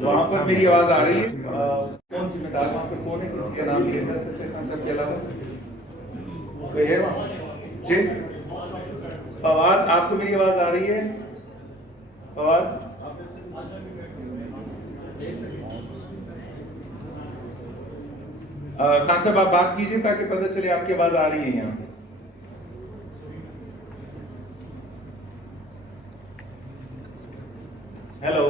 وہاں پر میری آواز آ رہی ہے؟ کون ذمہ دار وہاں پر کون ہے؟ کسی کا نام لیا جا سکتا ہے خان صاحب کے علاوہ کوئی ہے وہاں؟ جی فواد، آپ کو میری آواز آ رہی ہے؟ فواد خان صاحب آپ بات کیجئے تاکہ پتہ چلے آپ کی آواز آ رہی ہے یہاں. ہیلو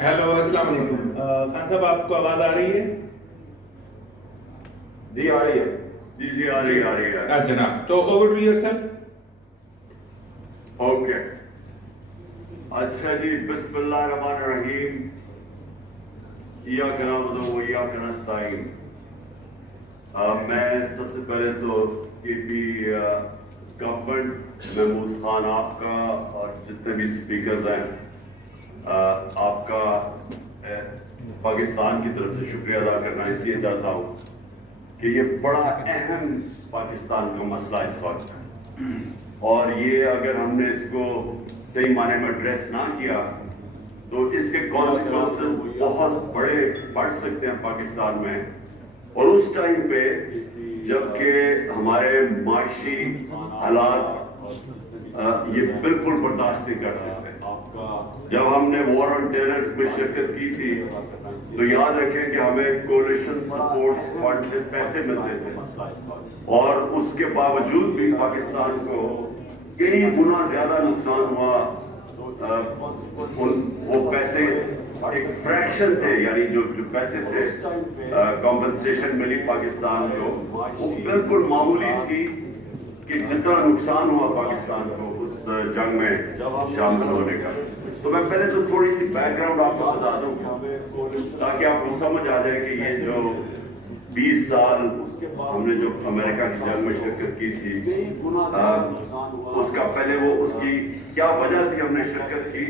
ہیلو السلام علیکم. خان صاحب آپ کو آواز آ رہی ہے؟ جی آ رہی ہے. جی آ رہی ہے. جناب تو over to yourself. Okay اچھا جی، بسم اللہ الرحمن الرحیم. ایاک نعبد و ایاک نستعین. میں سب سے پہلے تو کے پی گورنمنٹ محمود خان آپ کا اور جتنے بھی اسپیکرز ہیں آپ کا پاکستان کی طرف سے شکریہ ادا کرنا اس لیے چاہتا ہوں کہ یہ بڑا اہم پاکستان کا مسئلہ اس وقت ہے، اور یہ اگر ہم نے اس کو صحیح معنی میں ایڈریس نہ کیا تو اس کے کانسیکوینسز بہت بڑے بڑھ سکتے ہیں پاکستان میں، اور اس ٹائم پہ جبکہ ہمارے معاشی حالات یہ بالکل برداشت نہیں کر سکتے. جب ہم نے وار آن ٹیرر میں شرکت کی تھی تو یاد رکھیں کہ ہمیں کولیشن سپورٹ فنڈ سے پیسے ملتے تھے، اور اس کے باوجود بھی پاکستان کو کئی گنا زیادہ نقصان ہوا. وہ پیسے ایک فریکشن تھے، یعنی جو پیسے سے کمپنسیشن ملی پاکستان کو وہ بالکل معمولی تھی کہ جتنا نقصان ہوا پاکستان کو اس جنگ میں شامل ہونے کا. تو میں پہلے تو تھوڑی سی بیک گراؤنڈ آپ کو بتا دوں تاکہ آپ کو سمجھ آ جائے کہ یہ جو 20 سال ہم نے جو امریکہ کی جنگ میں شرکت کی تھی اس کا پہلے وہ اس کی کیا وجہ تھی ہم نے شرکت کی،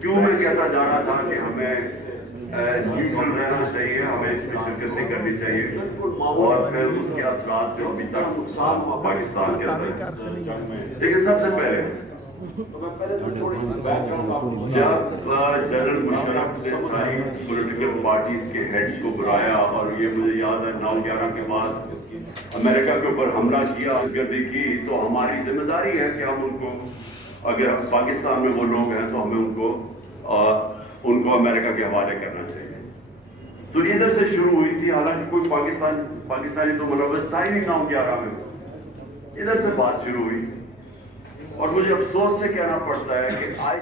کیوں میں کہتا جا رہا تھا کہ ہمیں نیوٹرل رہنا چاہیے، ہمیں اس میں شرکت نہیں کرنی چاہیے، اور پھر اس کے اثرات جو ابھی تک پاکستان کے اندر. لیکن سب سے پہلے جب جنرل مشرف نے ساری پولیٹیکل پارٹیز کے ہیڈز کو بلایا، اور یہ مجھے یاد ہے 9/11 کے بعد امریکہ کے اوپر حملہ کیا، گردی کی، تو ہماری ذمہ داری ہے کہ ہم ان کو، اگر پاکستان میں وہ لوگ ہیں تو ہمیں ان کو امریکہ کے حوالے کرنا چاہیے. تو ادھر سے شروع ہوئی تھی، حالانکہ کوئی پاکستانی تو ملوث تھا ہی نہیں 9/11 میں. ادھر سے بات شروع ہوئی، اور مجھے افسوس سے کہنا پڑتا ہے کہ آج